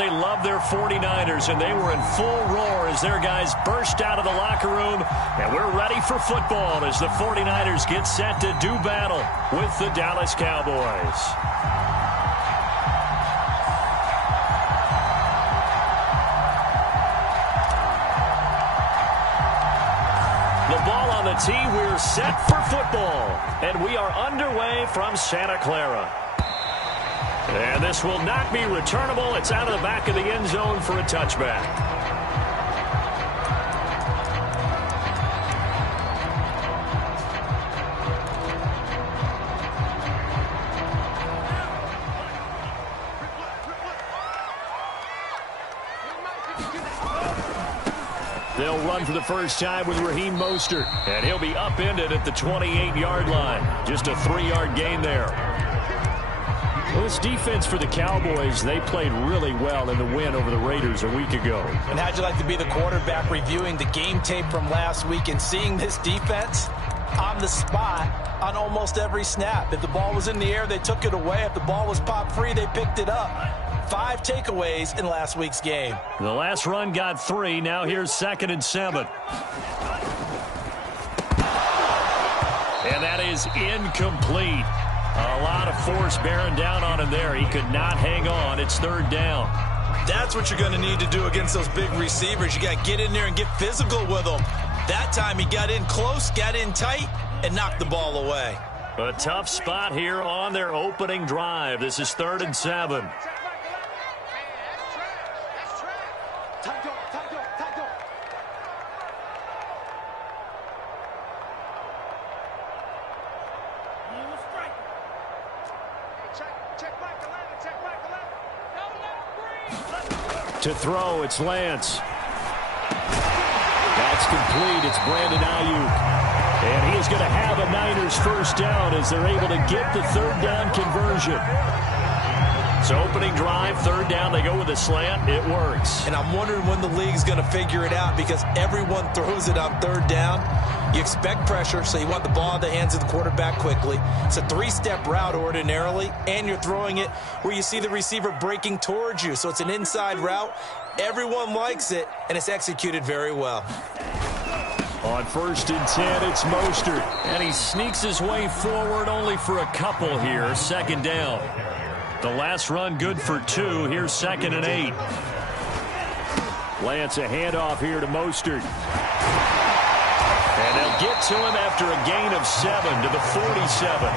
they love their 49ers, and they were in full roar as their guys burst out of the locker room. And we're ready for football as the 49ers get set to do battle with the Dallas Cowboys. The ball on the tee, we're set for football. And we are underway from Santa Clara. And this will not be returnable. It's out of the back of the end zone for a touchback. They'll run for the first time with Raheem Mostert. And he'll be upended at the 28-yard line. Just a 3-yard gain there. Well, this defense for the Cowboys, they played really well in the win over the Raiders a week ago. And how'd you like to be the quarterback reviewing the game tape from last week and seeing this defense on the spot on almost every snap? If the ball was in the air, they took it away. If the ball was pop free, they picked it up. 5 takeaways in last week's game. The last run got 3. Now here's 2nd and 7. And that is incomplete. A lot of force bearing down on him there. He could not hang on. It's 3rd down. That's what you're going to need to do against those big receivers. You got to get in there and get physical with them. That time he got in close, got in tight, and knocked the ball away. A tough spot here on their opening drive. This is 3rd and 7. To throw, it's Lance. That's complete. It's Brandon Ayuk. And he is going to have a Niners first down as they're able to get the 3rd down conversion. So opening drive, 3rd down, they go with a slant. It works. And I'm wondering when the league's going to figure it out because everyone throws it on 3rd down. You expect pressure, so you want the ball in the hands of the quarterback quickly. It's a 3-step route ordinarily, and you're throwing it where you see the receiver breaking towards you. So it's an inside route. Everyone likes it, and it's executed very well. On 1st and 10, it's Mostert. And he sneaks his way forward only for a couple here. 2nd down. The last run good for 2. Here's 2nd and 8. Lance a handoff here to Mostert. And they'll get to him after a gain of 7 to the 47.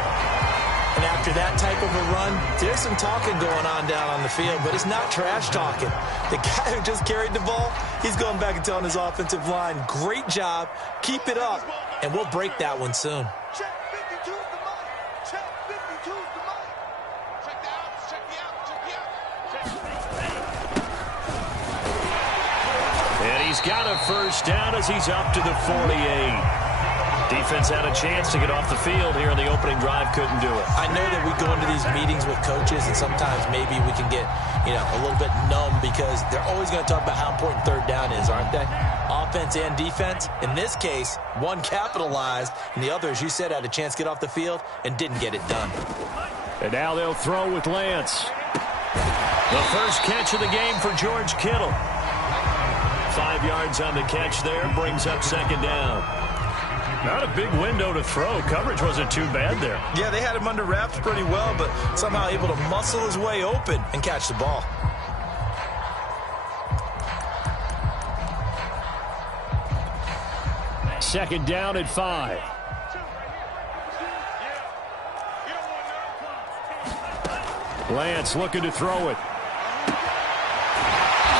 And after that type of a run, there's some talking going on down on the field, but it's not trash talking. The guy who just carried the ball, he's going back and telling his offensive line, great job, keep it up, and we'll break that one soon. And he's got a first down as he's up to the 48. Defense had a chance to get off the field here in the opening drive, couldn't do it. I know that we go into these meetings with coaches, and sometimes maybe we can get, a little bit numb because they're always going to talk about how important 3rd down is, aren't they? Offense and defense. In this case, one capitalized, and the other, as you said, had a chance to get off the field and didn't get it done. And now they'll throw with Lance. The first catch of the game for George Kittle. 5 yards on the catch there, brings up 2nd down. Not a big window to throw. Coverage wasn't too bad there. Yeah, they had him under wraps pretty well, but somehow able to muscle his way open and catch the ball. Second down at 5. Lance looking to throw it.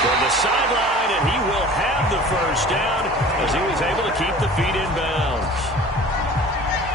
From the sideline, and he will have the first down as he was able to keep the feet in bounds.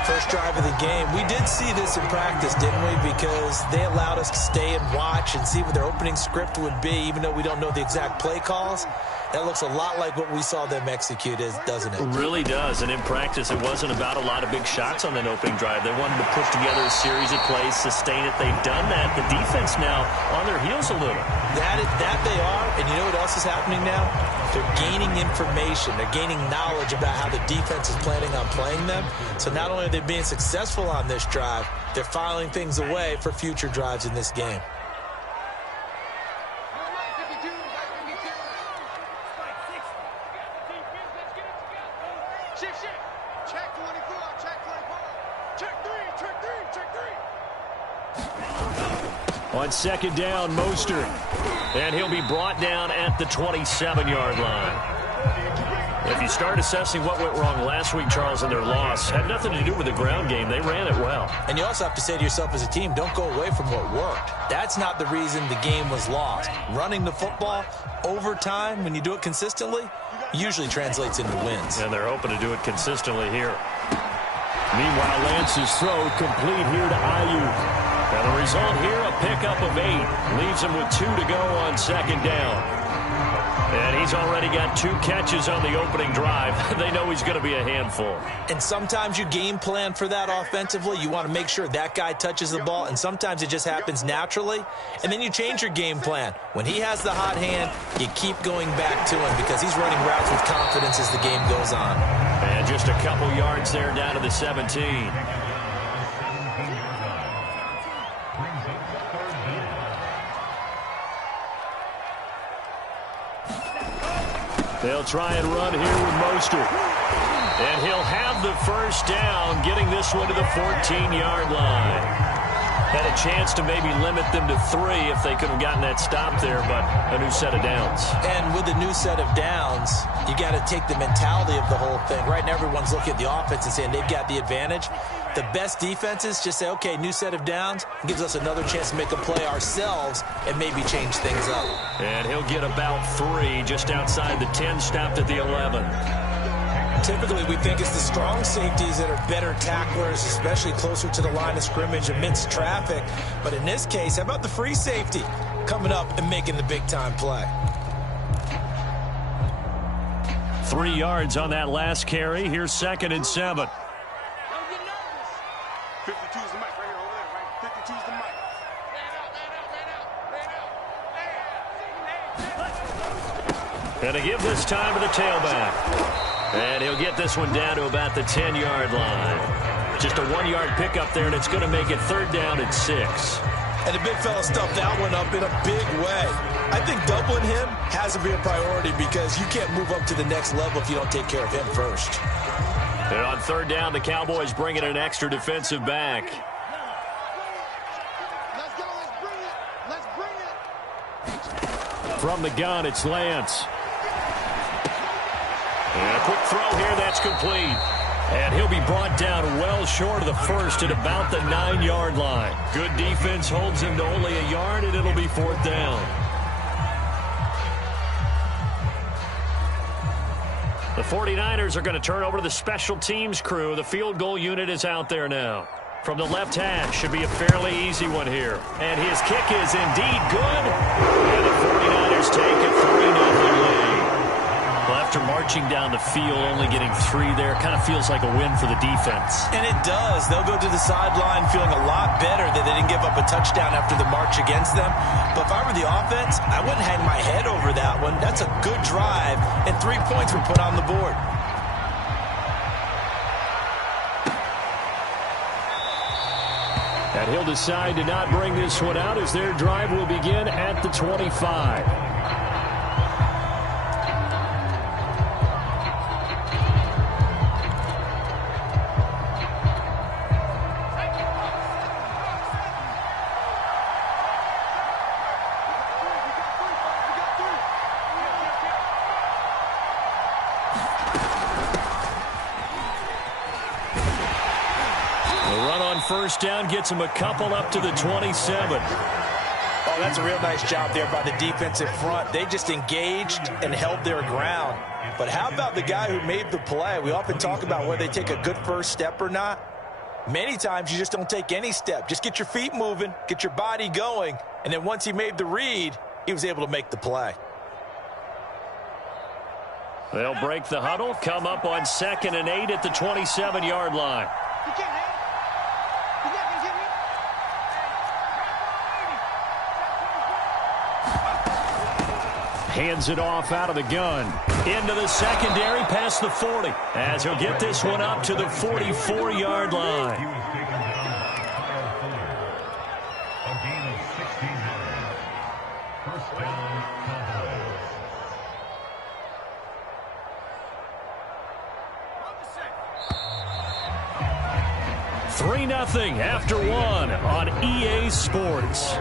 First drive of the game. We did see this in practice, didn't we? Because they allowed us to stay and watch and see what their opening script would be, even though we don't know the exact play calls. That looks a lot like what we saw them execute, doesn't it? It really does. And in practice, it wasn't about a lot of big shots on that opening drive. They wanted to put together a series of plays, sustain it. They've done that. The defense now on their heels a little. That they are. And you know what else is happening now? They're gaining information. They're gaining knowledge about how the defense is planning on playing them. So not only are they being successful on this drive, they're filing things away for future drives in this game. Shift. Check 24. Check 24. Check 3. Check 3. Check 3. On second down, Mostert. And he'll be brought down at the 27-yard line. If you start assessing what went wrong last week, Charles, in their loss, had nothing to do with the ground game. They ran it well. And you also have to say to yourself as a team, don't go away from what worked. That's not the reason the game was lost. Running the football over time, when you do it consistently, usually translates into wins. And they're hoping to do it consistently here. Meanwhile, Lance's throw complete here to Ayuk. And the result here, a pickup of 8. Leaves him with 2 to go on second down. And he's already got 2 catches on the opening drive. They know he's going to be a handful. And sometimes you game plan for that offensively. You want to make sure that guy touches the ball, and sometimes it just happens naturally. And then you change your game plan. When he has the hot hand, you keep going back to him because he's running routes with confidence as the game goes on. And just a couple yards there down to the 17. They'll try and run here with Mostert. And he'll have the first down, getting this one to the 14-yard line. Had a chance to maybe limit them to 3 if they could have gotten that stop there, but a new set of downs. And with a new set of downs, you got to take the mentality of the whole thing. Right now, everyone's looking at the offense and saying they've got the advantage. The best defenses just say, okay, new set of downs, gives us another chance to make a play ourselves and maybe change things up. And he'll get about 3 just outside the 10, stopped at the 11. Typically, we think it's the strong safeties that are better tacklers, especially closer to the line of scrimmage amidst traffic. But in this case, how about the free safety coming up and making the big-time play? 3 yards on that last carry. Here's 2nd and 7. 52's the mic right here over there, right? 52's the mic. And to give this time to the tailback. And he'll get this one down to about the 10-yard line. Just a 1-yard pickup there, and it's going to make it 3rd down and 6. And the big fella stuffed that one up in a big way. I think doubling him has to be a priority because you can't move up to the next level if you don't take care of him first. And on 3rd down, the Cowboys bring in an extra defensive back. Let's go. Let's bring it. From the gun, it's Lance. And a quick throw here, that's complete. And he'll be brought down well short of the first at about the 9-yard line. Good defense holds him to only a yard, and it'll be 4th down. The 49ers are going to turn over to the special teams crew. The field goal unit is out there now. From the left hash, should be a fairly easy one here. And his kick is indeed good. And the 49ers take a 3-0 lead. Well, after marching down the field, only getting 3 there, kind of feels like a win for the defense. And it does. They'll go to the sideline feeling a lot better that they didn't give up a touchdown after the march against them. But if I were the offense, I wouldn't hang my head over that one. That's a good drive, and 3 points were put on the board. And he'll decide to not bring this one out as their drive will begin at the 25. First down gets him a couple up to the 27. Oh, that's a real nice job there by the defensive front. They just engaged and held their ground. But how about the guy who made the play? We often talk about whether they take a good first step or not. Many times you just don't take any step. Just get your feet moving, get your body going, and then once he made the read, he was able to make the play. They'll break the huddle, come up on 2nd and 8 at the 27-yard line. Hands it off out of the gun. Into the secondary, past the 40. As he'll get this one up to the 44-yard line. 3-0 after 1 on EA Sports.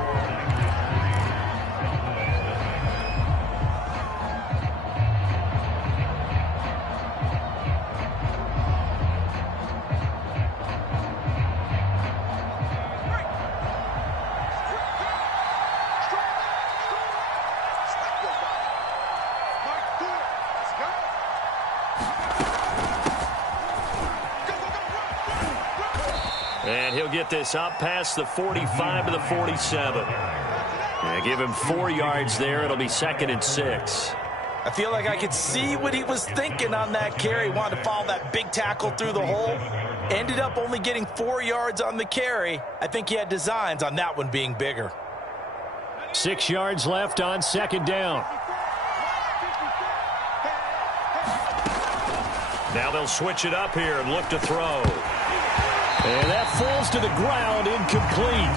And he'll get this up past the 45 to the 47. And give him 4 yards there. It'll be 2nd and 6. I feel like I could see what he was thinking on that carry. Wanted to follow that big tackle through the hole. Ended up only getting 4 yards on the carry. I think he had designs on that one being bigger. 6 yards left on 2nd down. Now they'll switch it up here and look to throw. And that falls to the ground, incomplete.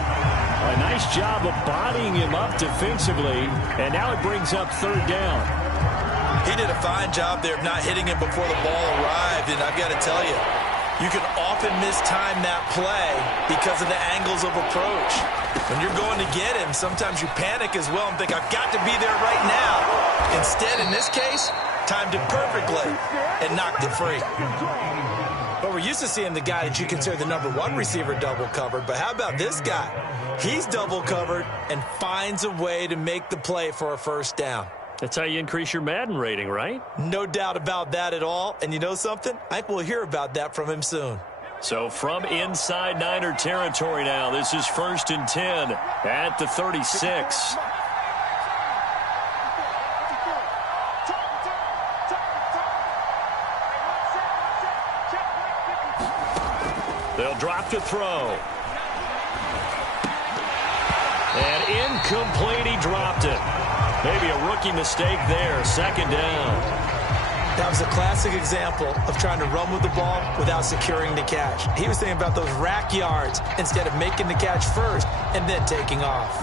A nice job of bodying him up defensively, and now it brings up 3rd down. He did a fine job there of not hitting him before the ball arrived, and I've got to tell you, you can often mistime that play because of the angles of approach. When you're going to get him, sometimes you panic as well and think, I've got to be there right now. Instead, in this case, timed it perfectly and knocked it free. But we're used to seeing the guy that you consider the #1 receiver double covered. But how about this guy? He's double covered and finds a way to make the play for a 1st down. That's how you increase your Madden rating, right? No doubt about that at all. And you know something? I think we'll hear about that from him soon. So from inside Niner territory now, this is 1st and 10 at the 36. They'll drop to throw. And incomplete, he dropped it. Maybe a rookie mistake there, 2nd down. That was a classic example of trying to run with the ball without securing the catch. He was thinking about those rack yards instead of making the catch first and then taking off.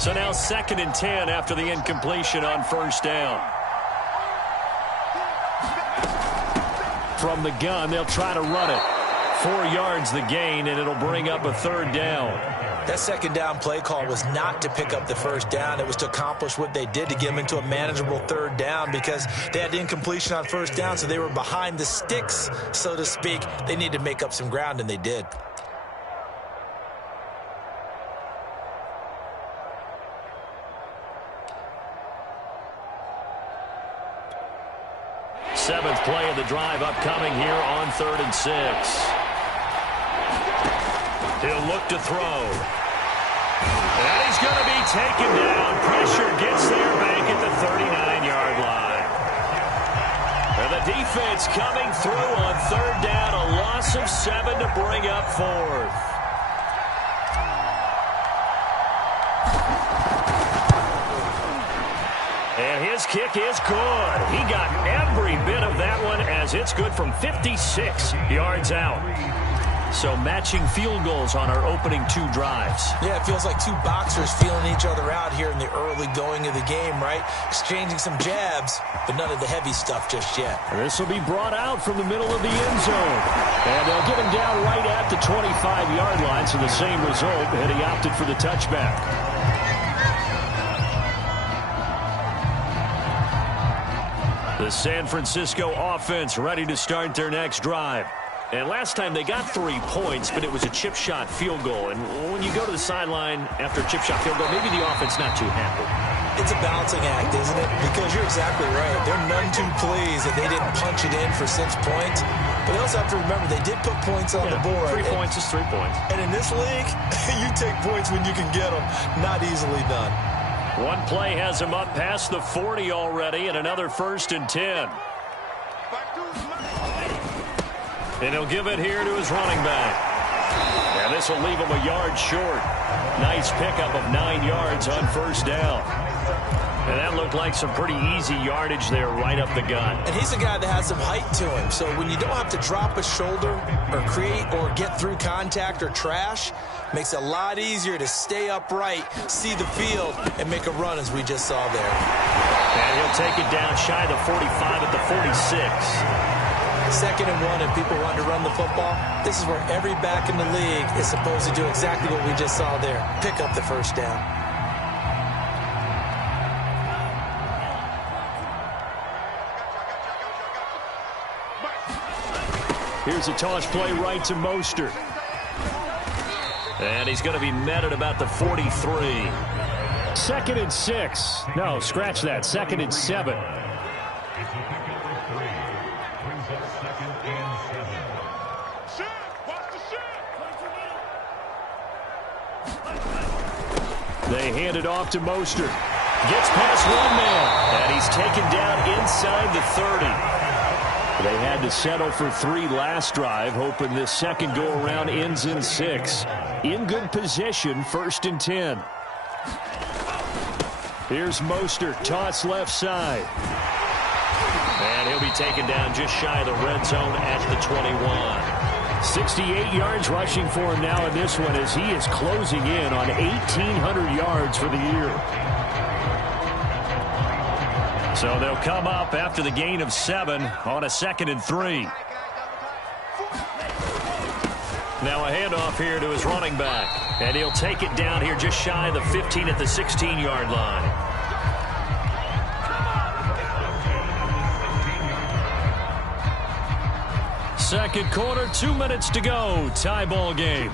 So now 2nd and 10 after the incompletion on 1st down. From the gun, they'll try to run it. 4 yards the gain, and it'll bring up a 3rd down. That 2nd down play call was not to pick up the 1st down. It was to accomplish what they did to get them into a manageable 3rd down because they had incompletion on 1st down, so they were behind the sticks, so to speak. They needed to make up some ground, and they did. Seventh play of the drive upcoming here on 3rd and 6. He'll look to throw. And he's going to be taken down. Pressure gets there back at the 39-yard line. And the defense coming through on 3rd down. A loss of 7 to bring up 4th. And his kick is good. He got every bit of that one as it's good from 56 yards out. So matching field goals on our opening 2 drives. Yeah, it feels like 2 boxers feeling each other out here in the early going of the game, right? Exchanging some jabs, but none of the heavy stuff just yet. This will be brought out from the middle of the end zone. And they'll get him down right at the 25-yard line, so the same result, and he opted for the touchback. The San Francisco offense ready to start their next drive. And last time they got 3 points, but it was a chip shot field goal. And when you go to the sideline after a chip shot field goal, maybe the offense not too happy. It's a balancing act, isn't it? Because you're exactly right. They're none too pleased that they didn't punch it in for 6 points. But they also have to remember they did put points on the board. 3 points is 3 points. And in this league, you take points when you can get them. Not easily done. One play has him up past the 40 already, and another 1st and 10. And he'll give it here to his running back. And this will leave him a yard short. Nice pickup of 9 yards on 1st down. And that looked like some pretty easy yardage there right up the gut. And he's a guy that has some height to him. So when you don't have to drop a shoulder or create or get through contact or trash, makes it a lot easier to stay upright, see the field, and make a run as we just saw there. And he'll take it down shy of the 45 at the 46. 2nd and 1, if people want to run the football, this is where every back in the league is supposed to do exactly what we just saw there. Pick up the first down. Here's a toss play right to Mostert. And he's going to be met at about the 43. 2nd and 6. No, scratch that. 2nd and 7. They hand it off to Mostert. Gets past one man. And he's taken down inside the 30. They had to settle for 3 last drive, hoping this second go-around ends in 6. In good position, 1st and 10. Here's Mostert, toss left side. And he'll be taken down just shy of the red zone at the 21. 68 yards rushing for him now in this one as he is closing in on 1,800 yards for the year. So they'll come up after the gain of 7 on a 2nd and 3. Now a handoff here to his running back. And he'll take it down here just shy of the 15 at the 16-yard line. Second quarter, 2 minutes to go. Tie ball game.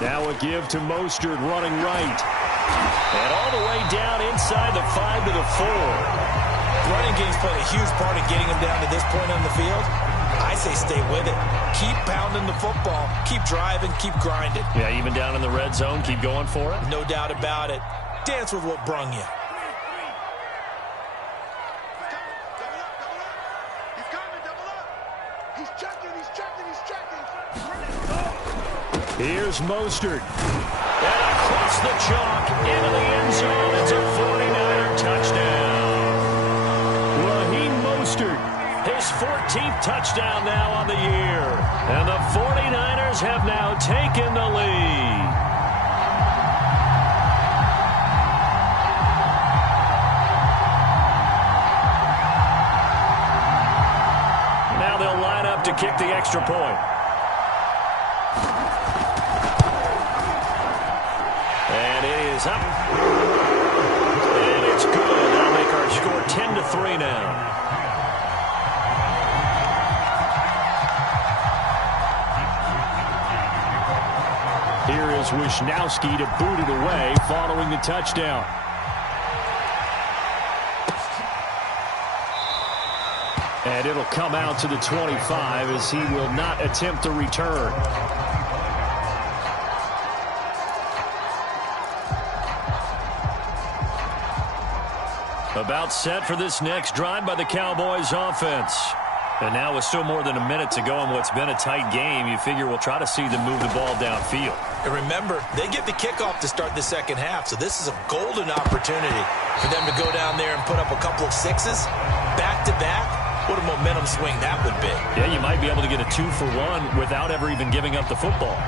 Now a give to Mostert running right. And all the way down inside the 5 to the 4. Running game's played a huge part in getting him down to this point on the field. I say stay with it. Keep pounding the football. Keep driving. Keep grinding. Yeah, even down in the red zone, keep going for it. No doubt about it. Dance with what brung you. He's coming, double up. He's checking, he's checking, he's checking. Here's Mostert. And across the chalk into the end zone. It's a 49er touchdown. Raheem Mostert, his 14th touchdown now on the year. And the 49ers have now taken the lead. Now they'll line up to kick the extra point. And it is up. And it's good. That'll make our score 10-3 now. Here is Wisnowski to boot it away following the touchdown. And it'll come out to the 25 as he will not attempt to return. About set for this next drive by the Cowboys offense. And now with still more than a minute to go in what's been a tight game, you figure we'll try to see them move the ball downfield. And remember, they get the kickoff to start the second half, so this is a golden opportunity for them to go down there and put up a couple of sixes back-to-back. What a momentum swing that would be. Yeah, you might be able to get a 2-for-1 without ever even giving up the football.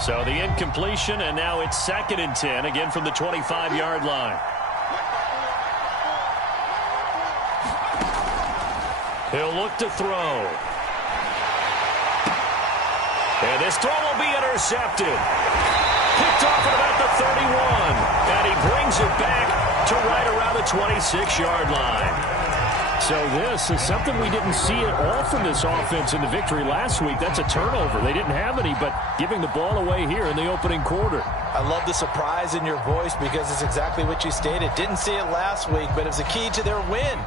So the incompletion, and now it's 2nd and 10, again from the 25-yard line. He'll look to throw. And this throw will be intercepted. Picked off at about the 31. And he brings it back to right around the 26-yard line. So this is something we didn't see at all from this offense in the victory last week. That's a turnover. They didn't have any, but giving the ball away here in the opening quarter. I love the surprise in your voice because it's exactly what you stated. Didn't see it last week, but it was a key to their win.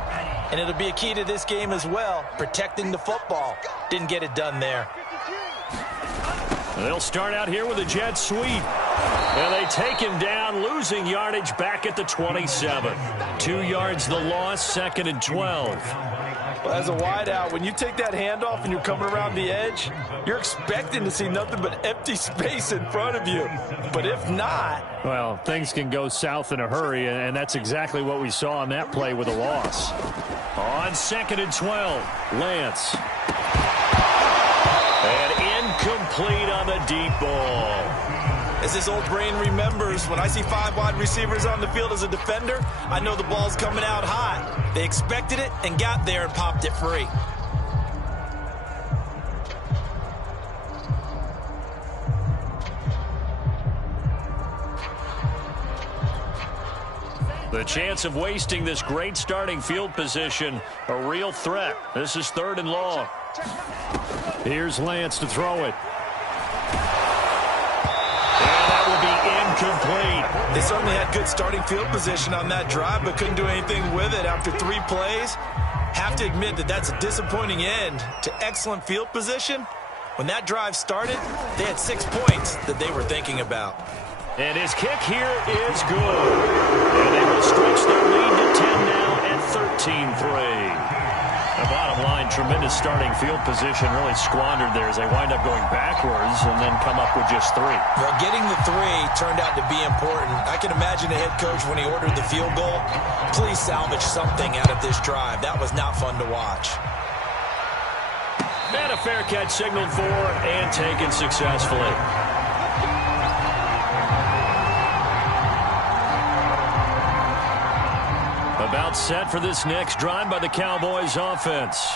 And it'll be a key to this game as well, protecting the football. Didn't get it done there. They'll start out here with a jet sweep. And they take him down, losing yardage back at the 27. 2 yards the loss, 2nd and 12. Well, as a wideout, when you take that handoff and you're coming around the edge, you're expecting to see nothing but empty space in front of you. But if not... Well, things can go south in a hurry, and that's exactly what we saw on that play with a loss. On 2nd and 12, Lance. And incomplete on the deep ball. As his old brain remembers, when I see 5 wide receivers on the field as a defender, I know the ball's coming out hot. They expected it and got there and popped it free. The chance of wasting this great starting field position, a real threat. This is 3rd and long. Here's Lance to throw it. Incomplete. They certainly had good starting field position on that drive, but couldn't do anything with it after 3 plays. Have to admit that that's a disappointing end to excellent field position. When that drive started, they had 6 points that they were thinking about. And his kick here is good. And they will stretch their lead to 10 now at 13-3. The bottom line, tremendous starting field position, really squandered there as they wind up going backwards and then come up with just 3. Well, getting the 3 turned out to be important. I can imagine the head coach when he ordered the field goal. Please salvage something out of this drive. That was not fun to watch. And a fair catch signaled for and taken successfully. About set for this next drive by the Cowboys offense.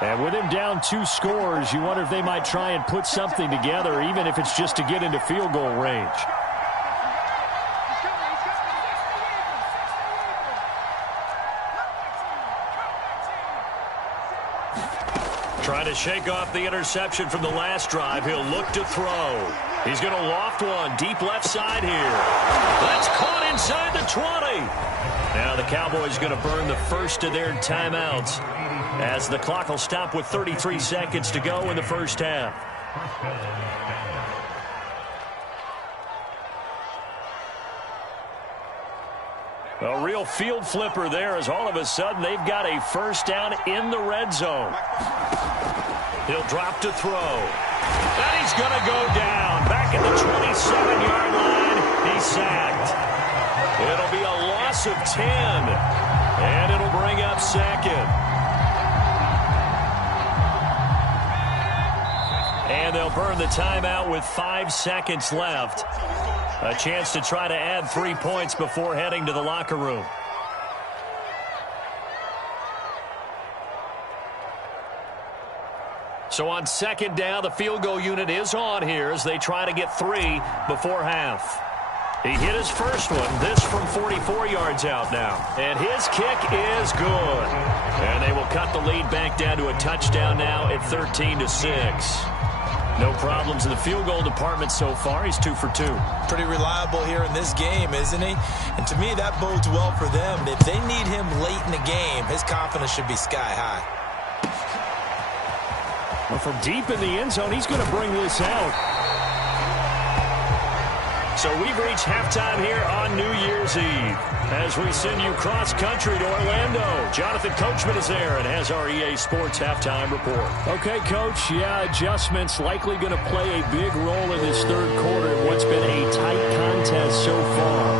And with him down 2 scores, you wonder if they might try and put something together, even if it's just to get into field goal range. Trying to shake off the interception from the last drive. He'll look to throw. He's going to loft one deep left side here. That's caught inside the 20. Now the Cowboys going to burn the first of their timeouts as the clock will stop with 33 seconds to go in the first half. A real field flipper there as all of a sudden they've got a first down in the red zone. He'll drop to throw. And he's going to go down. Back at the 27-yard line. He's sacked. It'll be a loss of 10. And it'll bring up 2nd. And they'll burn the timeout with 5 seconds left. A chance to try to add 3 points before heading to the locker room. So on 2nd down, the field goal unit is on here as they try to get 3 before half. He hit his first one, this from 44 yards out now. And his kick is good. And they will cut the lead back down to a touchdown now at 13-6. No problems in the field goal department so far. He's 2 for 2. Pretty reliable here in this game, isn't he? And to me, that bodes well for them. If they need him late in the game, his confidence should be sky high. Well, from deep in the end zone, he's going to bring this out. So we've reached halftime here on New Year's Eve. As we send you cross-country to Orlando, Jonathan Coachman is there and has our EA Sports halftime report. Okay, Coach, adjustments likely going to play a big role in this 3rd quarter of what's been a tight contest so far.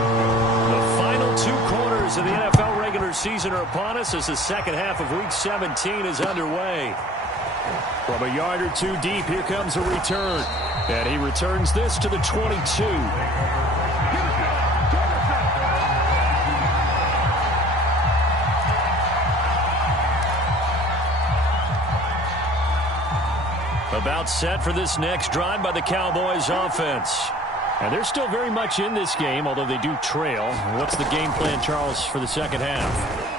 The final 2 quarters of the NFL regular season are upon us as the second half of Week 17 is underway. From a yard or 2 deep, here comes a return. And he returns this to the 22. About set for this next drive by the Cowboys offense. And they're still very much in this game, although they do trail. What's the game plan, Charles, for the second half?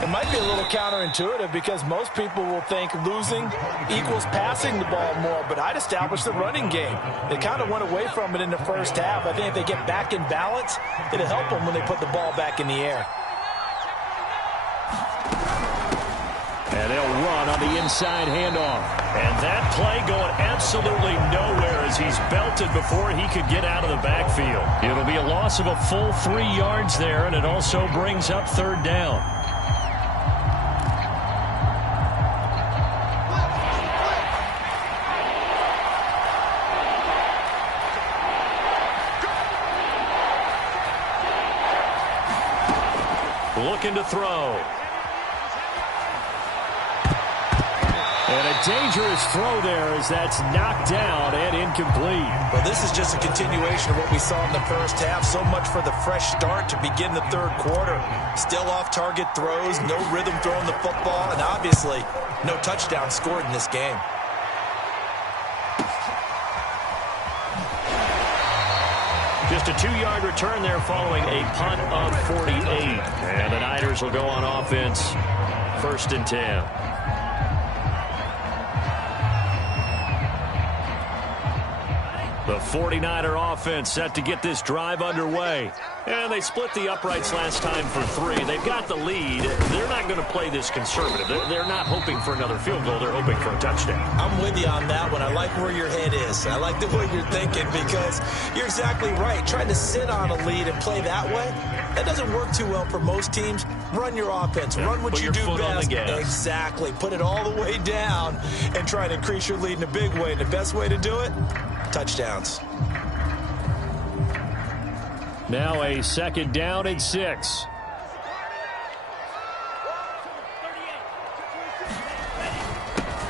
It might be a little counterintuitive because most people will think losing equals passing the ball more, but I'd establish the running game. They kind of went away from it in the first half. I think if they get back in balance, it'll help them when they put the ball back in the air. And they'll run on the inside handoff. And that play going absolutely nowhere as he's belted before he could get out of the backfield. It'll be a loss of a full 3 yards there, and it also brings up 3rd down. looking to throw. And a dangerous throw there as that's knocked down and incomplete. Well, this is just a continuation of what we saw in the first half. So much for the fresh start to begin the third quarter. Still off-target throws, no rhythm throwing the football, and obviously no touchdown scored in this game. Just a 2-yard return there following a punt of 48. And the Niners will go on offense, 1st and 10. The 49er offense set to get this drive underway. And they split the uprights last time for 3. They've got the lead. They're not going to play this conservative. They're not hoping for another field goal. They're hoping for a touchdown. I'm with you on that one. I like where your head is. I like the way you're thinking because you're exactly right. Trying to sit on a lead and play that way, that doesn't work too well for most teams. Run your offense. Run what you do best. Exactly. Put it all the way down and try to increase your lead in a big way. And the best way to do it, touchdowns. Now a 2nd down and 6.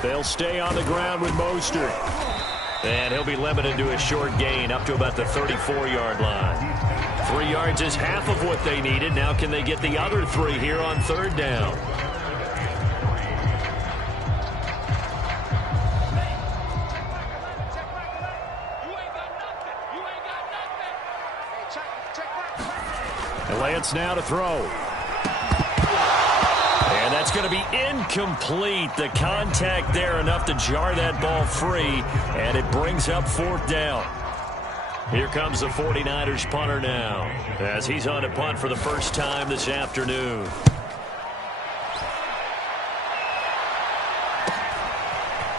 They'll stay on the ground with Mostert. And he'll be limited to a short gain up to about the 34-yard line. 3 yards is half of what they needed. Now can they get the other 3 here on 3rd down? Lance now to throw. And that's going to be incomplete. The contact there enough to jar that ball free, and it brings up 4th down. Here comes the 49ers punter now as he's on a punt for the first time this afternoon.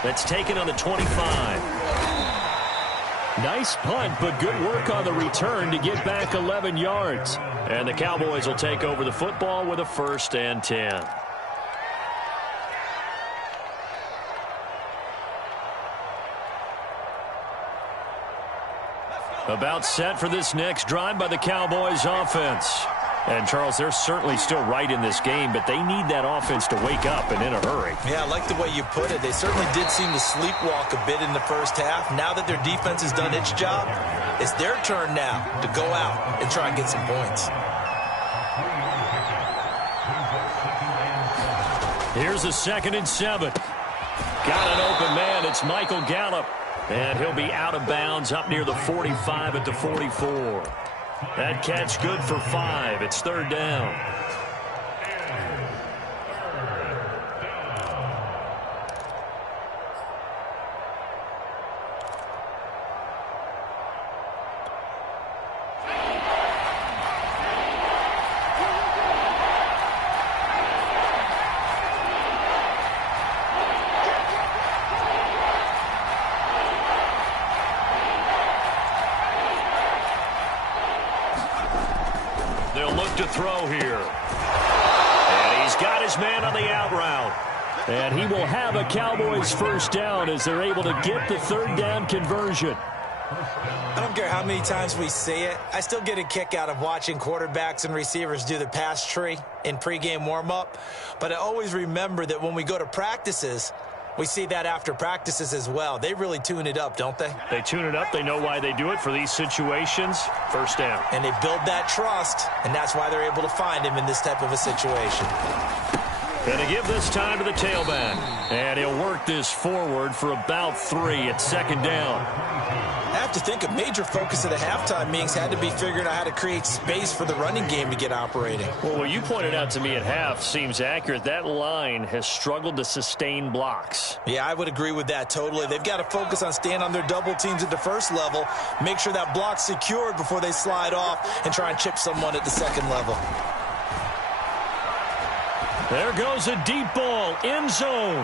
That's taken on the 25. Nice punt, but good work on the return to get back 11 yards. And the Cowboys will take over the football with a 1st and 10. About set for this next drive by the Cowboys offense. And, Charles, they're certainly still right in this game, but they need that offense to wake up and in a hurry. Yeah, I like the way you put it. They certainly did seem to sleepwalk a bit in the first half. Now that their defense has done its job, it's their turn now to go out and try and get some points. Here's a 2nd and 7. Got an open man. It's Michael Gallup. And he'll be out of bounds up near the 45 at the 44. That catch good for 5. It's 3rd down. They'll look to throw here. And he's got his man on the out route. And he will have a Cowboys 1st down as they're able to get the 3rd down conversion. I don't care how many times we see it. I still get a kick out of watching quarterbacks and receivers do the pass tree in pregame warm-up. But I always remember that when we go to practices, we see that after practices as well. They really tune it up, don't they? They tune it up. They know why they do it for these situations. 1st down. And they build that trust, and that's why they're able to find him in this type of a situation. Going to give this time to the tailback. And he'll work this forward for about 3 at 2nd down. I have to think a major focus of the halftime meetings had to be figuring out how to create space for the running game to get operating. Well, what you pointed out to me at half seems accurate. That line has struggled to sustain blocks. Yeah, I would agree with that totally. They've got to focus on staying on their double teams at the first level, make sure that block's secured before they slide off and try and chip someone at the second level. There goes a deep ball, end zone.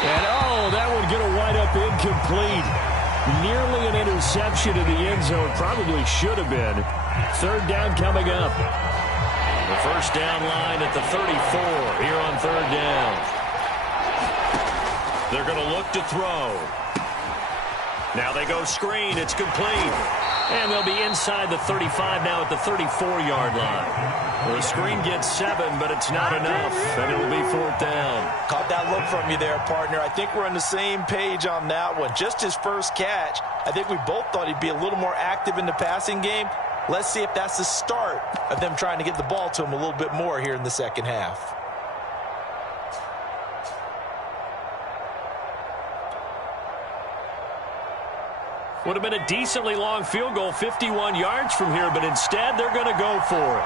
And, oh, that would get a wind up incomplete. Nearly an interception in the end zone. Probably should have been. 3rd down coming up. The 1st down line at the 34 here on 3rd down. They're going to look to throw. Now they go screen. It's complete. And they'll be inside the 35 now at the 34-yard line. Well, the screen gets 7, but it's not enough, and it will be 4th down. Caught that look from you there, partner. I think we're on the same page on that one. Just his first catch, I think we both thought he'd be a little more active in the passing game. Let's see if that's the start of them trying to get the ball to him a little bit more here in the second half. Would have been a decently long field goal, 51 yards from here, but instead they're going to go for it.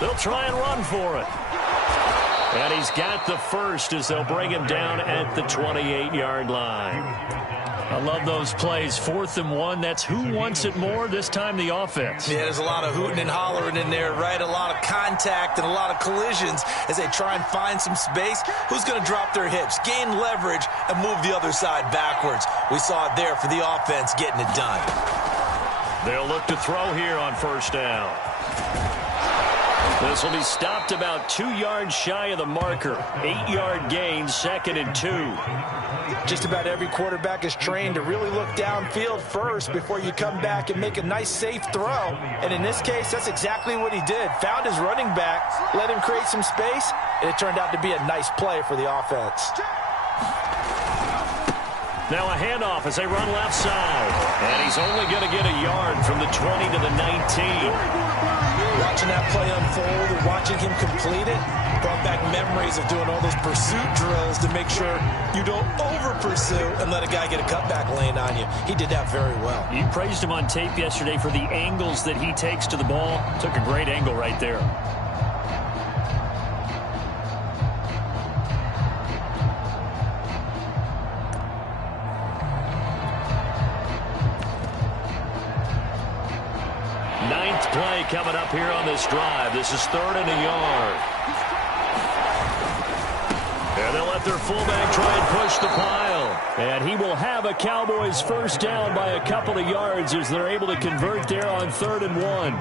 They'll try and run for it. And he's got the first as they'll bring him down at the 28-yard line. I love those plays. 4th and 1. That's who wants it more, this time the offense. Yeah, there's a lot of hooting and hollering in there, right? A lot of contact and a lot of collisions as they try and find some space. Who's going to drop their hips, gain leverage, and move the other side backwards? We saw it there for the offense getting it done. They'll look to throw here on 1st down. This will be stopped about 2 yards shy of the marker. 8-yard gain, 2nd and 2. Just about every quarterback is trained to really look downfield first before you come back and make a nice, safe throw. And in this case, that's exactly what he did. Found his running back, let him create some space, and it turned out to be a nice play for the offense. Now a handoff as they run left side. And he's only going to get a yard from the 20 to the 19. Watching that play unfold and watching him complete it brought back memories of doing all those pursuit drills to make sure you don't over-pursue and let a guy get a cutback lane on you. He did that very well. You praised him on tape yesterday for the angles that he takes to the ball. Took a great angle right there. Play coming up here on this drive. This is 3rd and a yard. And they'll let their fullback try and push the pile. And he will have a Cowboys 1st down by a couple of yards as they're able to convert there on 3rd and 1.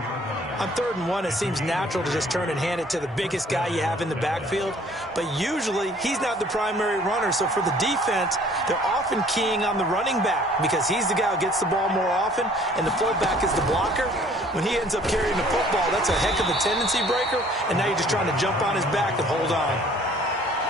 On 3rd and 1, it seems natural to just turn and hand it to the biggest guy you have in the backfield. But usually, he's not the primary runner. So for the defense, they're often keying on the running back because he's the guy who gets the ball more often, and the fullback is the blocker. When he ends up carrying the football, that's a heck of a tendency breaker, and now you're just trying to jump on his back and hold on.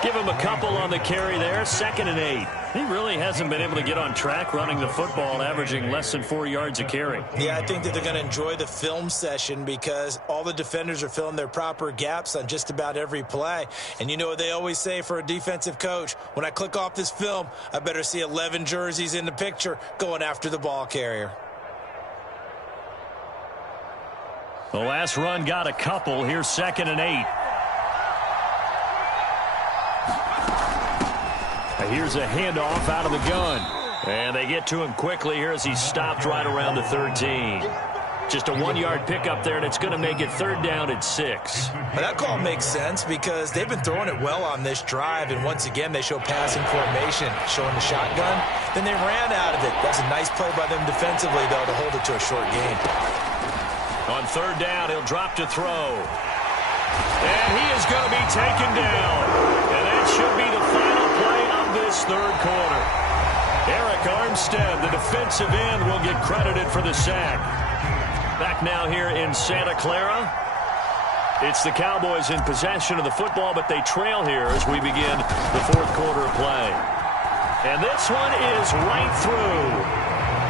Give him a couple on the carry there, 2nd and 8. He really hasn't been able to get on track running the football, averaging less than 4 yards a carry. Yeah, I think that they're going to enjoy the film session because all the defenders are filling their proper gaps on just about every play. And you know what they always say for a defensive coach? When I click off this film, I better see 11 jerseys in the picture going after the ball carrier. The last run got a couple. Here's 2nd and 8. Here's a handoff out of the gun. And they get to him quickly here as he's stopped right around the 13. Just a 1-yard pickup there, and it's going to make it 3rd down at 6. Well, that call makes sense because they've been throwing it well on this drive, and once again they show passing formation, showing the shotgun. Then they ran out of it. That's a nice play by them defensively, though, to hold it to a short gain. On 3rd down, he'll drop to throw. And he is going to be taken down. And that should be the final play of this 3rd quarter. Eric Armstead, the defensive end, will get credited for the sack. Back now here in Santa Clara. It's the Cowboys in possession of the football, but they trail here as we begin the 4th quarter of play. And this one is right through.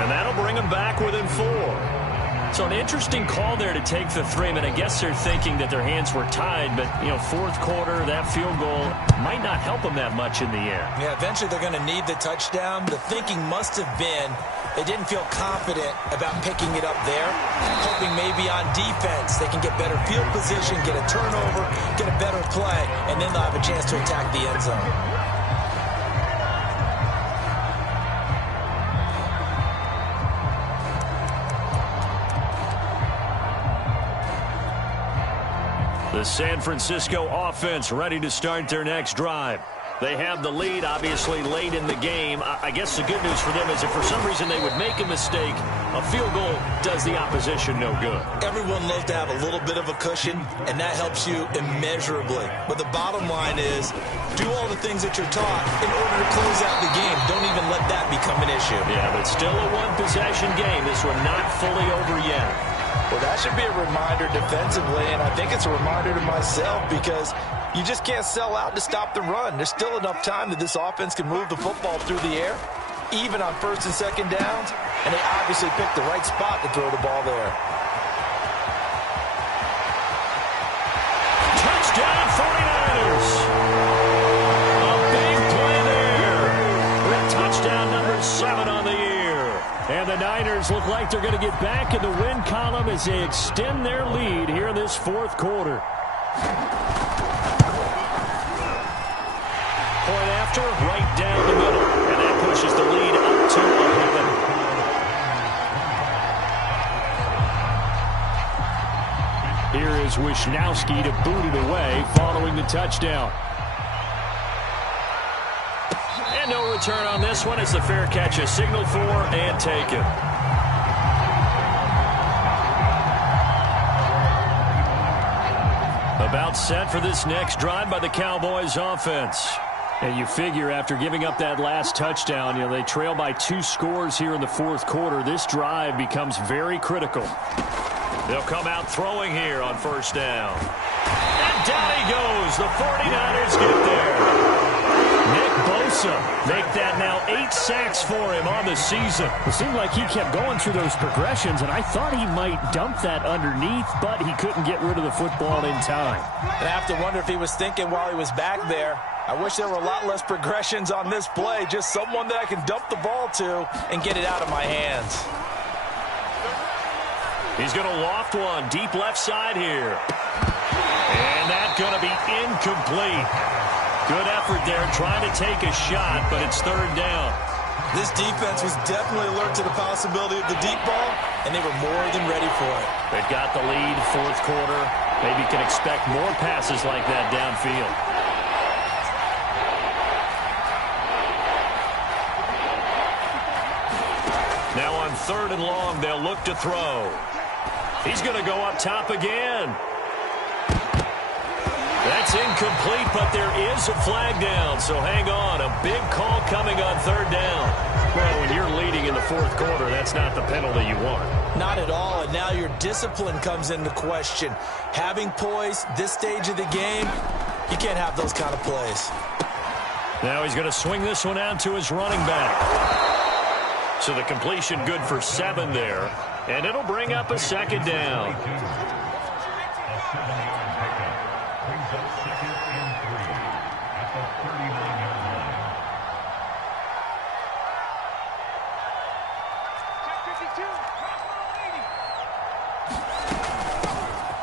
And that'll bring them back within 4. So an interesting call there to take the 3. I mean, I guess they're thinking that their hands were tied, but, you know, 4th quarter, that field goal might not help them that much in the end. Yeah, eventually they're going to need the touchdown. The thinking must have been they didn't feel confident about picking it up there, hoping maybe on defense they can get better field position, get a turnover, get a better play, and then they'll have a chance to attack the end zone. The San Francisco offense ready to start their next drive. They have the lead, obviously, late in the game. I guess the good news for them is if for some reason they would make a mistake, a field goal does the opposition no good. Everyone loves to have a little bit of a cushion, and that helps you immeasurably. But the bottom line is, do all the things that you're taught in order to close out the game. Don't even let that become an issue. Yeah, but still a one-possession game. This one not fully over yet. Well, that should be a reminder defensively, and I think it's a reminder to myself because you just can't sell out to stop the run. There's still enough time that this offense can move the football through the air, even on first and second downs, and they obviously picked the right spot to throw the ball there. Touchdown, 49ers! A big play there. With touchdown number 7 on the year. And the Niners look like they're going to get back in the win column as they extend their lead here in this fourth quarter. Point after, right down the middle. And that pushes the lead up to 11. Here is Wisnowski to boot it away following the touchdown. And no return on this one as the fair catch is signaled for and taken. About set for this next drive by the Cowboys offense. And you figure after giving up that last touchdown, they trail by 2 scores here in the fourth quarter. This drive becomes very critical. They'll come out throwing here on first down. And down he goes. The 49ers get there. Nick Bosa make that now 8 sacks for him on the season. It seemed like he kept going through those progressions, and I thought he might dump that underneath, but he couldn't get rid of the football in time. And I have to wonder if he was thinking while he was back there, I wish there were a lot less progressions on this play, just someone that I can dump the ball to and get it out of my hands. He's going to loft one deep left side here. And that's going to be incomplete. Good effort there trying to take a shot, but it's third down. This defense was definitely alert to the possibility of the deep ball, and they were more than ready for it. They've got the lead, fourth quarter. Maybe can expect more passes like that downfield. Now on third and long, they'll look to throw. He's going to go up top again. That's incomplete, but there is a flag down, so hang on. A big call coming on third down. Well, when you're leading in the fourth quarter, that's not the penalty you want. Not at all, and now your discipline comes into question. Having poise this stage of the game, you can't have those kind of plays. Now he's going to swing this one out to his running back. So the completion good for 7 there, and it'll bring up a second down.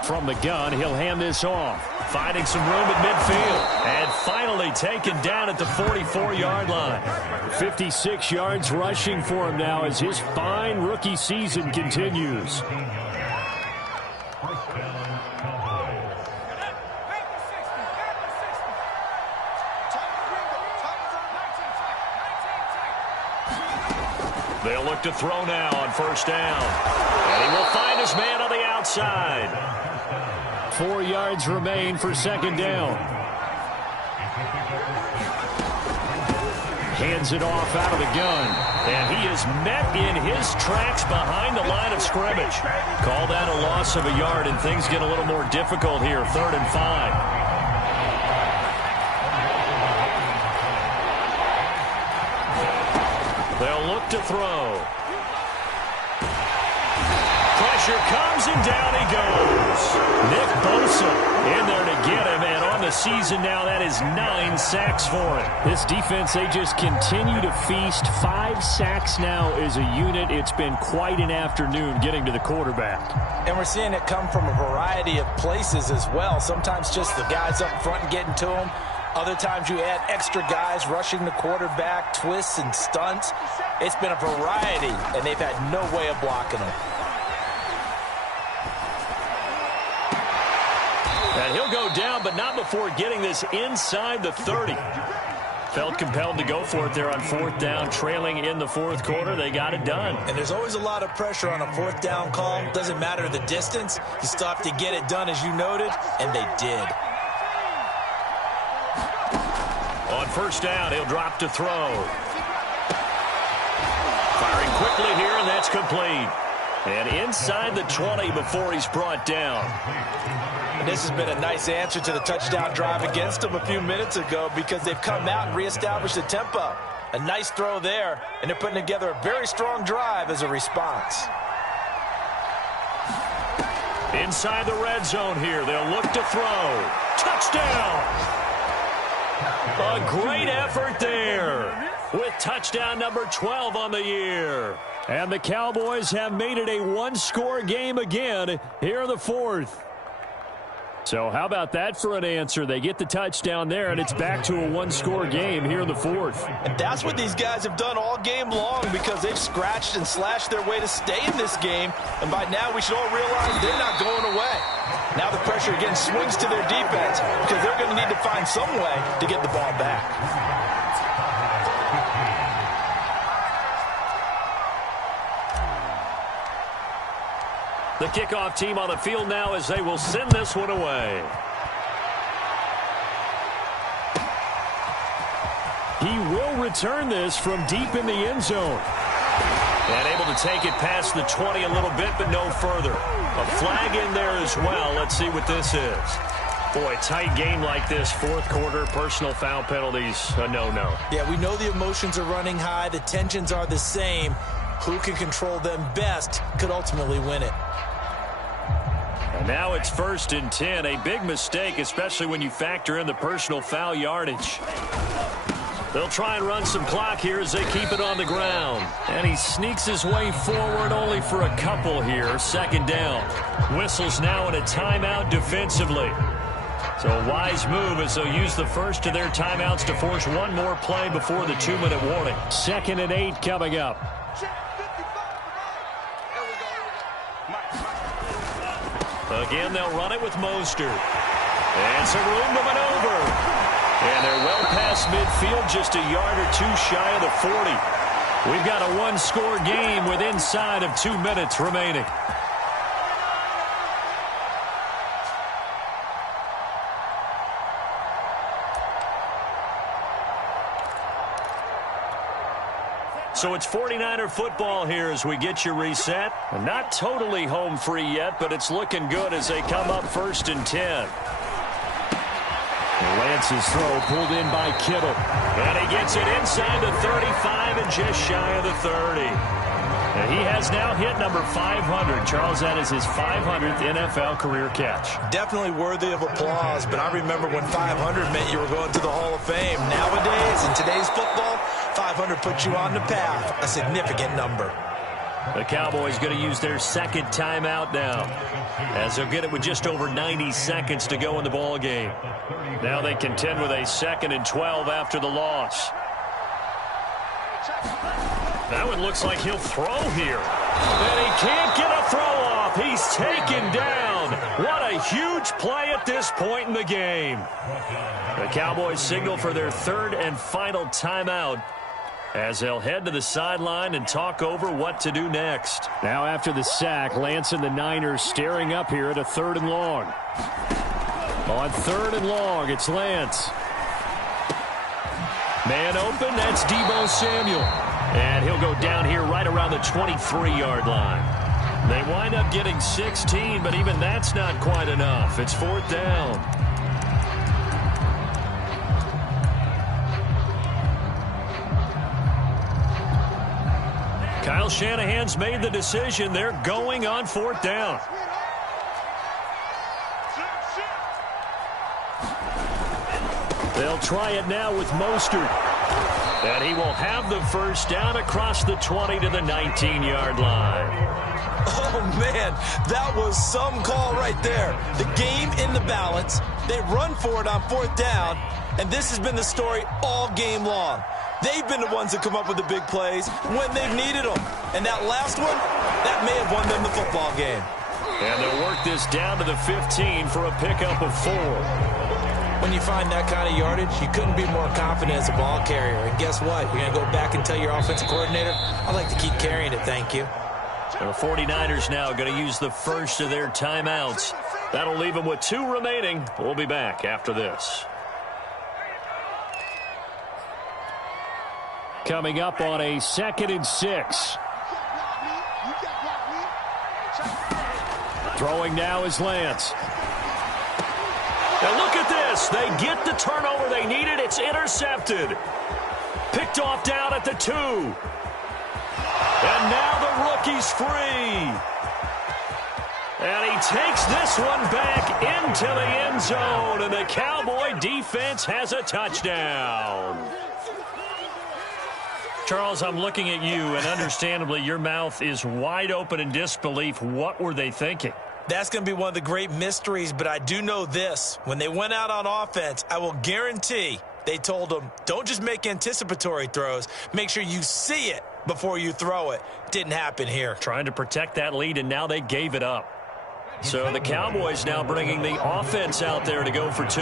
From the gun, he'll hand this off. Finding some room at midfield. And finally taken down at the 44-yard line. 56 yards rushing for him now as his fine rookie season continues. They'll look to throw now on first down. And he will find his man on the outside. 4 yards remain for second down. Hands it off out of the gun. And he is met in his tracks behind the line of scrimmage. Call that a loss of a yard, and things get a little more difficult here. 3rd and 5. They'll look to throw. Pressure comes, and down he goes. Nick Bosa in there to get him, and on the season now, that is 9 sacks for him. This defense, they just continue to feast. 5 sacks now as a unit. It's been quite an afternoon getting to the quarterback. And we're seeing it come from a variety of places as well. Sometimes just the guys up front and getting to him. Other times you add extra guys rushing the quarterback, twists and stunts. It's been a variety, and they've had no way of blocking them. And he'll go down, but not before getting this inside the 30. Felt compelled to go for it there on fourth down, trailing in the fourth quarter. They got it done. And there's always a lot of pressure on a fourth down call. Doesn't matter the distance. You still have to get it done, as you noted, and they did. On first down, he'll drop to throw. Firing quickly here, and that's complete. And inside the 20 before he's brought down. And this has been a nice answer to the touchdown drive against them a few minutes ago because they've come out and reestablished the tempo. A nice throw there, and they're putting together a very strong drive as a response. Inside the red zone here, they'll look to throw. Touchdown! A great effort there with touchdown number 12 on the year. And the Cowboys have made it a one-score game again here in the fourth. So how about that for an answer? They get the touchdown there, and it's back to a one-score game here in the fourth. And that's what these guys have done all game long because they've scratched and slashed their way to stay in this game. And by now, we should all realize they're not going away. Now the pressure again swings to their defense because they're going to need to find some way to get the ball back. The kickoff team on the field now as they will send this one away. He will return this from deep in the end zone. And able to take it past the 20 a little bit, but no further. A flag in there as well. Let's see what this is. Boy, tight game like this, fourth quarter, personal foul penalties, a no-no. Yeah, we know the emotions are running high. The tensions are the same. Who can control them best could ultimately win it. And now it's 1st and 10. A big mistake, especially when you factor in the personal foul yardage. They'll try and run some clock here as they keep it on the ground. And he sneaks his way forward only for a couple here. 2nd down. Whistles now in a timeout defensively. So a wise move as they'll use the first of their timeouts to force one more play before the 2-minute warning. 2nd and 8 coming up. Again, they'll run it with Mostert. And some room to maneuver. And they're well past midfield, just a yard or two shy of the 40. We've got a one-score game with inside of 2 minutes remaining. So it's 49er football here as we get you reset. Not totally home free yet, but it's looking good as they come up 1st and 10. Lance's throw pulled in by Kittle. And he gets it inside the 35 and just shy of the 30. And he has now hit number 500. Charles, that is his 500th NFL career catch. Definitely worthy of applause, but I remember when 500 meant you were going to the Hall of Fame. Nowadays, in today's football, 500 puts you on the path, a significant number. The Cowboys going to use their 2nd timeout now, as they'll get it with just over 90 seconds to go in the ball game. Now they contend with a 2nd and 12 after the loss. That one looks like he'll throw here. And he can't get a throw off. He's taken down. What a huge play at this point in the game. The Cowboys signal for their 3rd and final timeout as they'll head to the sideline and talk over what to do next. Now after the sack, Lance and the Niners staring up here at a 3rd and long. On 3rd and long, it's Lance. Man open, that's Deebo Samuel. And he'll go down here right around the 23-yard line. They wind up getting 16, but even that's not quite enough. It's 4th down. Kyle Shanahan's made the decision. They're going on 4th down. They'll try it now with Mostert. And he will have the first down across the 20 to the 19-yard line. Oh, man, that was some call right there. The game in the balance. They run for it on 4th down, and this has been the story all game long. They've been the ones that come up with the big plays when they've needed them. And that last one, that may have won them the football game. And they'll work this down to the 15 for a pickup of 4. When you find that kind of yardage, you couldn't be more confident as a ball carrier. And guess what? You're going to go back and tell your offensive coordinator, I'd like to keep carrying it, thank you. And the 49ers now going to use the first of their timeouts. That'll leave them with 2 remaining. We'll be back after this. Coming up on a 2nd and 6. Throwing now is Lance. And look at this. They get the turnover they needed. It's intercepted. Picked off down at the 2. And now the rookie's free. And he takes this one back into the end zone. And the Cowboy defense has a touchdown. Charles, I'm looking at you, and understandably, your mouth is wide open in disbelief. What were they thinking? That's going to be one of the great mysteries, but I do know this. When they went out on offense, I will guarantee they told them, don't just make anticipatory throws. Make sure you see it before you throw it. Didn't happen here. Trying to protect that lead, and now they gave it up. So the Cowboys now bringing the offense out there to go for 2.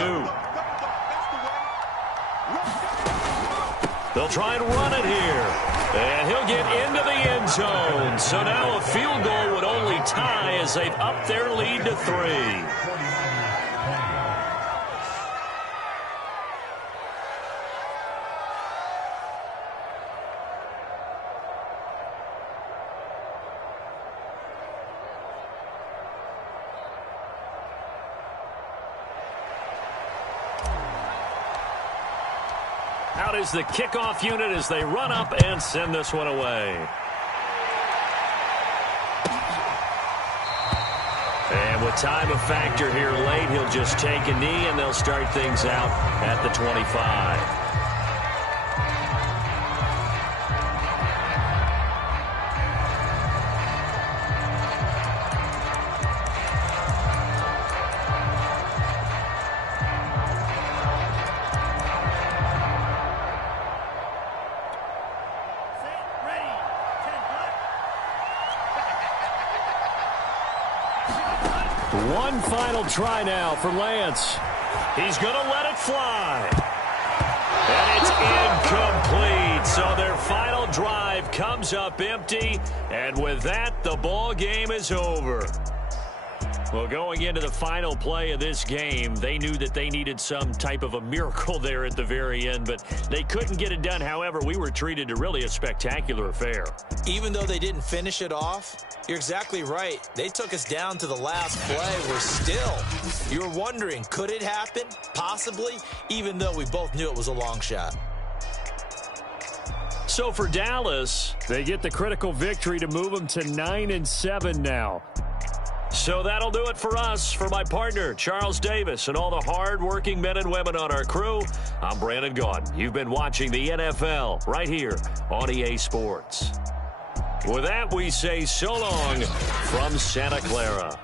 They'll try and run it here. And he'll get into the end zone. So now a field goal would only tie as they've upped their lead to 3. Out is the kickoff unit as they run up and send this one away. And with time a factor here late, he'll just take a knee and they'll start things out at the 25. One final try now for Lance. He's going to let it fly. And it's incomplete. So their final drive comes up empty. And with that, the ball game is over. Well, going into the final play of this game, they knew that they needed some type of a miracle there at the very end, but they couldn't get it done. However, we were treated to really a spectacular affair. Even though they didn't finish it off, you're exactly right. They took us down to the last play. We're still, you were wondering, could it happen? Possibly, even though we both knew it was a long shot. So for Dallas, they get the critical victory to move them to 9-7 now. So that'll do it for us. For my partner, Charles Davis, and all the hard-working men and women on our crew, I'm Brandon Gaudin. You've been watching the NFL right here on EA Sports. With that, we say so long from Santa Clara.